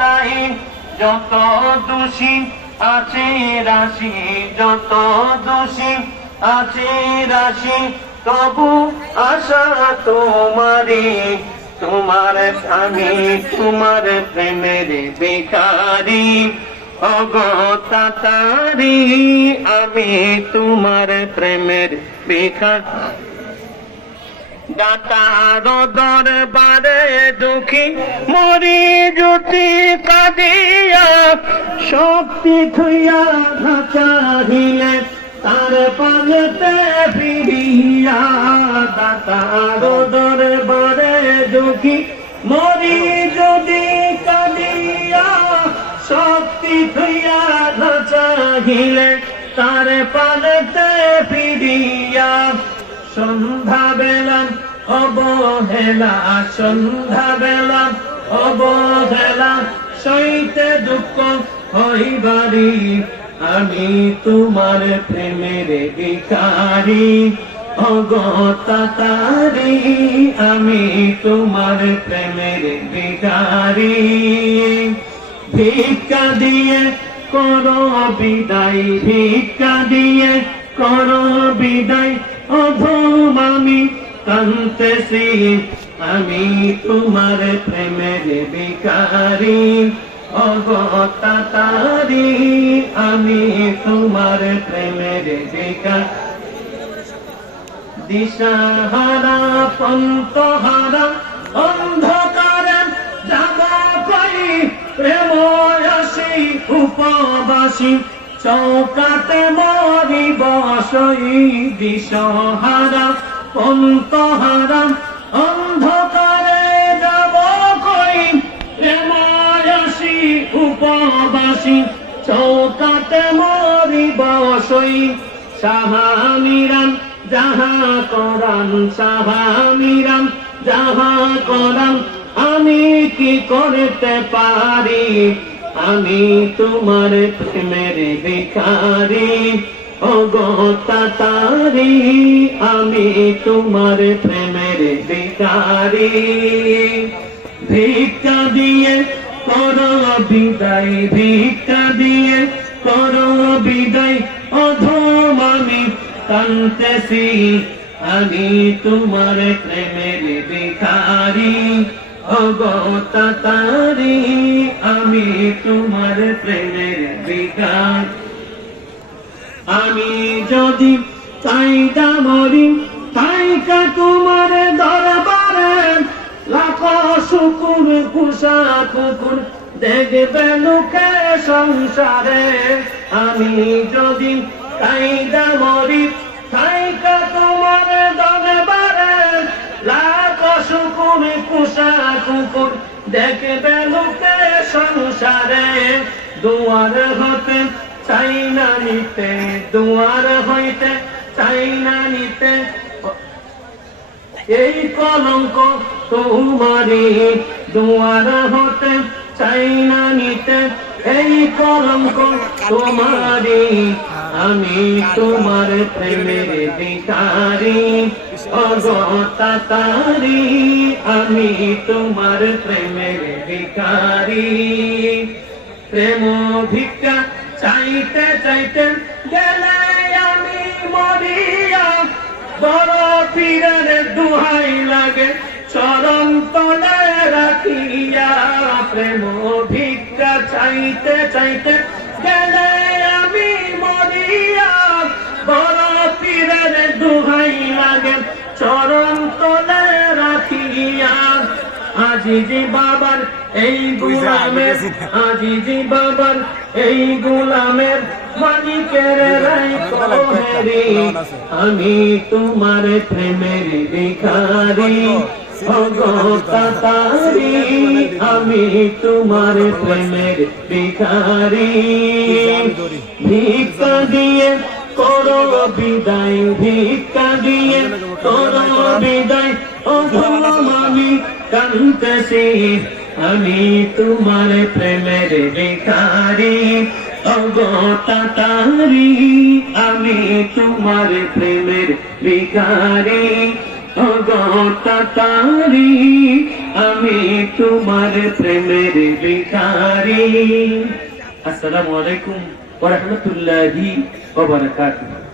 তাই যত দোষী আছে রাশি, যত দোষী আছে রাশি, তবু আশা তোমারে, তোমার আমি তোমার প্রেমের বেকারি, অগতাতারি আমি তোমার প্রেমের বেকারি। দাতার দরবারে দুঃখী মরি জ্যোতি কাঁদিয়া, শক্তি থইয়া না চাহিলে তার পালতে ফিরিয়া। দাতার দরবারে দুঃখী মরি জ্যোতি কাঁদিয়া, শক্তি থইয়া না চাহিলে তার পালতে ফিরিয়া। সন্ধ্যা বেলা অবহেলা, সন্ধ্যা বেলা অবহেলা, সইতে দুঃখ হইবারি, আমি তোমার প্রেমের ভিখারি, অগতাতারি আমি তোমার প্রেমের ভিখারি। ভিক্ষা দিয়ে করো বিদায়, ভিক্ষা দিয়ে করো বিদায়, অধম আমি কাঁদতেছি, আমি তোমার প্রেমের ভিখারি, অগতাতারি আমি তোমার প্রেমের ভিখারি। দিশাহারা পন্তহারা অন্ধকারে যাব কই, প্রেম আসি উপবাসী, চৌকাতে মরি বসই। দিশাহারা পন্তহারা অন্ধকারে যাব কই, প্রেম আসি উপবাসী, চৌকাতে মরি বসই। সাহামিরান যাহা করান, সাহামিরান যাহা করান, আমি কি করতে পারি, আমি তোমার প্রেমের ভিখারি, অগতাতারি আমি তোমার প্রেমের ভিখারি। ভিক্ষা দিয়ে করো বিদায়, ভিক্ষা দিয়ে করো বিদায়, অধম আমি কাঁদতেছি, আমি তোমার প্রেমের ভিখারি, অগতাতারি আমি তোমার প্রেমের ভিখারি। আমি যদি চাইদা মরি তাইকা তোমার দরবারে, লাখ শুকুর কুষা কুকুর দেখবে লোকে সংসারে। আমি যদি চাইদা মরি তাইকা তোমার দরবারে, লাখ শুকুর কুষা কুকুর দেখবে লোকে সংসারে। দুয়ার হতে চাই না নিতে, দুয়ার হইতে চাই না নিতে, এই কলঙ্ক তোমারি। দুয়ার হতে চাই না নিতে, এই কলঙ্ক তোমারি, আমি তোমার প্রেমের ভিখারি, অগতাতারি আমি তোমার প্রেমের ভিখারি। প্রেম ভিক্ষা চাইতে চাইতে গেলে আমি মরিয়া, বড় পীরের দুহাই লাগে চরণ তলে রাখিয়া। প্রেম ভিক্ষা চাইতে চাইতে গেলে আমি মরিয়া, বড় পীরের দুহাই লাগে চরণ তলে রাখিয়া। আজিজি বাবার এই গোলামের, আজিজি বাবার এই গোলামের মালিকের রাই কহেরি, আমি তোমার প্রেমের ভিখারি, অগতাতারি আমি তোমার প্রেমের ভিখারি। ভিক্ষা দিয়ে করো বিদায়, ভিক্ষা দিয়ে করো বিদায়, অধম আমি কাঁদতেছি, আমি তোমার প্রেমের ভিখারি, অগতাতারি আমি তোমার প্রেমের ভিখারি, অগতাতারি আমি তোমার প্রেমের ভিখারি। আসসালামু আলাইকুম ওয়া রাহমাতুল্লাহি ওয়া বারাকাতুহু।